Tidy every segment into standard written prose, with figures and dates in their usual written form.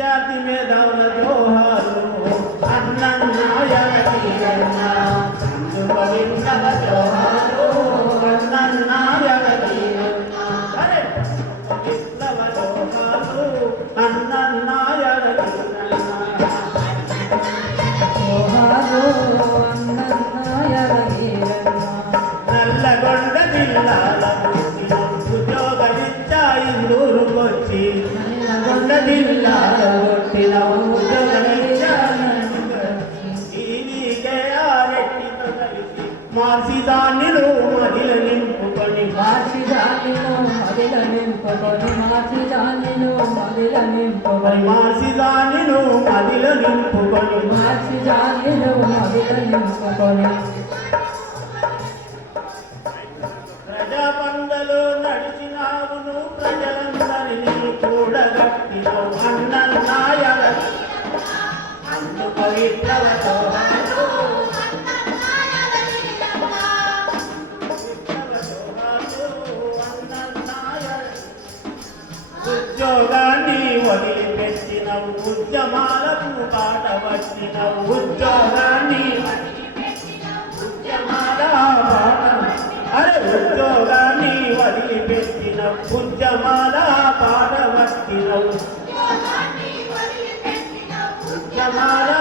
విద్యార్థి మేధావుల జోహారు అన్నన్నాయల తీరన్న విప్లవ జోహారు అన్నన్నాయల తీరన్న విప్లవ జోహారు అన్నన్నాయల తీరన్న జోహారు అన్నన్నాయల తీరన్న నల్లగొండ జిల్లాల ఉద్యోగమిచ్చా ఇందూరుకొచ్చి నల్లగొండ జిల్లాల కొట్టిన ఉద్యోగమిచ్చా మార్చిదానిలో మదిల నింపుకొని మార్చిదానిలో మదిల నింపుకొని మార్చిదానిలో మదిల నింపుకొని మార్చిదానిలో మదిల నింపుకొని మార్చిదానిలో మదిల నింపుకొని ప్రజాబంధలో నడిచినావును ప్రజలందరినీ కూడగట్టినవు అన్నన్నాయల అందుకు విప్లవ ఉద్యోగాన్ని వదిలిపెట్టినవు ఉద్యమాలకు బాట పట్టినవు ఉద్యోగాన్ని ఉద్యమాల బాట ఉద్యోగాన్ని వదిలిపెట్టినవు ఉద్యమాల బాట పట్టినవు ఉద్యమాల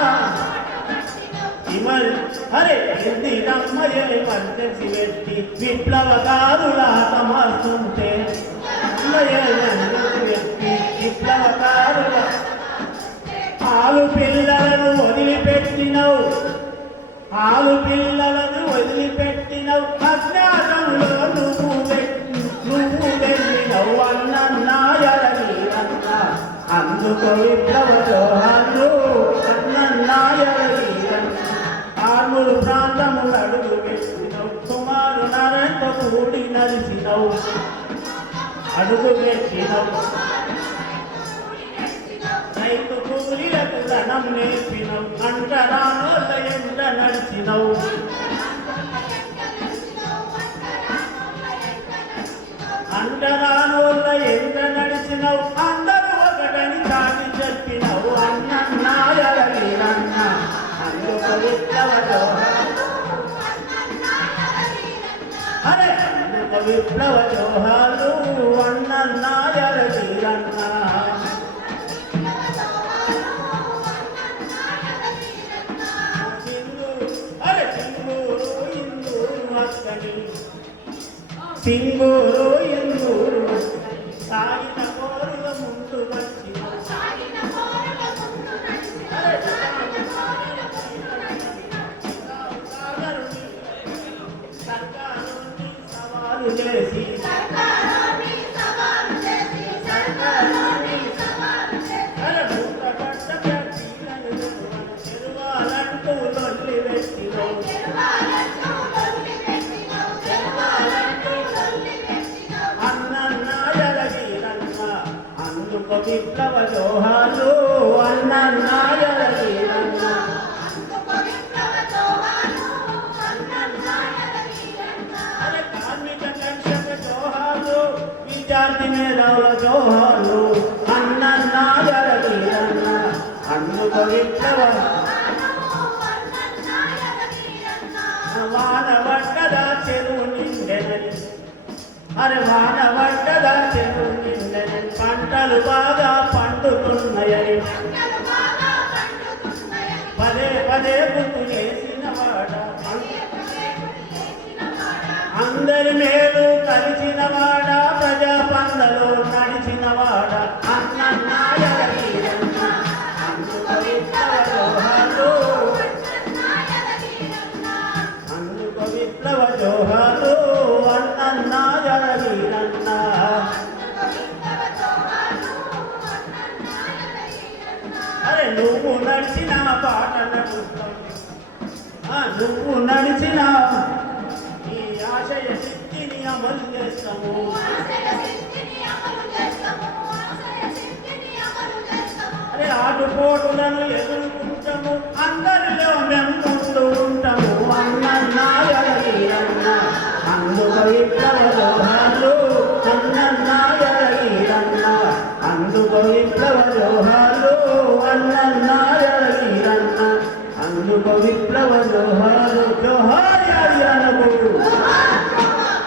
ఇందిరమ్మయ్య పద్ధతి పెట్టి విప్లవకారుల సమస్తుంటే విప్లవకారుల ఆలు పిల్లలను వదిలిపెట్టినవు ఆలు పిల్లలను వదిలిపెట్టినవు అజ్ఞాతంలో నువ్వు వెళ్ళినవు అన్నన్నాయల తీరన్న అందుకు విప్లవ జోహార్లు అన్నన్నాయల తీరన్న ఆర్ములు ప్రాంతములు అడుగు పెట్టినవు సుమారు నరంతో కూడి నలిసినవు అడుగు పెట్టినవు రైతు కూలీలకు ధనం నేర్పినవు అంటరానోళ్ళ ఎంట నడిచినవు అంటరానోళ్ళ ఎంట నడిచినవు అందరూ ఒకటని చాటి చెప్పినవు అన్నన్నాయల తీరన్న అందుకు విప్లవ జోహార్లు అరే అందుకు విప్లవ జోహార్లు అన్నన్నాయల తీరన్న సింగూరు ఇందూరు సాగిన కోరుల ముందు వచ్చిన సర్కారుని సవాలు చేసి చెరువాలంటూ లొల్లి పెట్టినవు విప్లవ జోహార్లు అన్నన్నాయల తీరన్న కార్మిక కర్షక జోహార్లు విద్యార్థి మేధావుల జోహార్లు అన్నన్నాయల తీరన్న అందుకు విప్లవ వాన పడ్డదా చెరువు నిండెనని అరే వాన పడ్డదా చెరువు నిండెనని పంటలు బాగా పండుతున్నాయని పదే పదే గుర్తు చేసిన వాడ అందరి మేలు కలిసిన వాడ ప్రజాపందలో నడిచిన వాడ అన్నన్నాయల తీరన్న అందుకు విప్లవ జోహార్లు అందుకు విప్లవ జోహార్లు అన్నన్నాయల తీరన్న నువ్వు నడిచిన పాటలను నువ్వు నడిచిన ఈ ఆశయ శక్తిని అమలు చేస్తాము అరే ఆటుపోటులను ఎదుర్కొంటాము అందరిలో మేము ముందు ఉంటాము అన్నన్నాయల తీరన్న అందుకు విప్లవ జోహార్లు అన్నన్నాయల తీరన్న అందుకు విప్లవ జోహార్లు అందుకు విప్లవ జోహారు జోహార్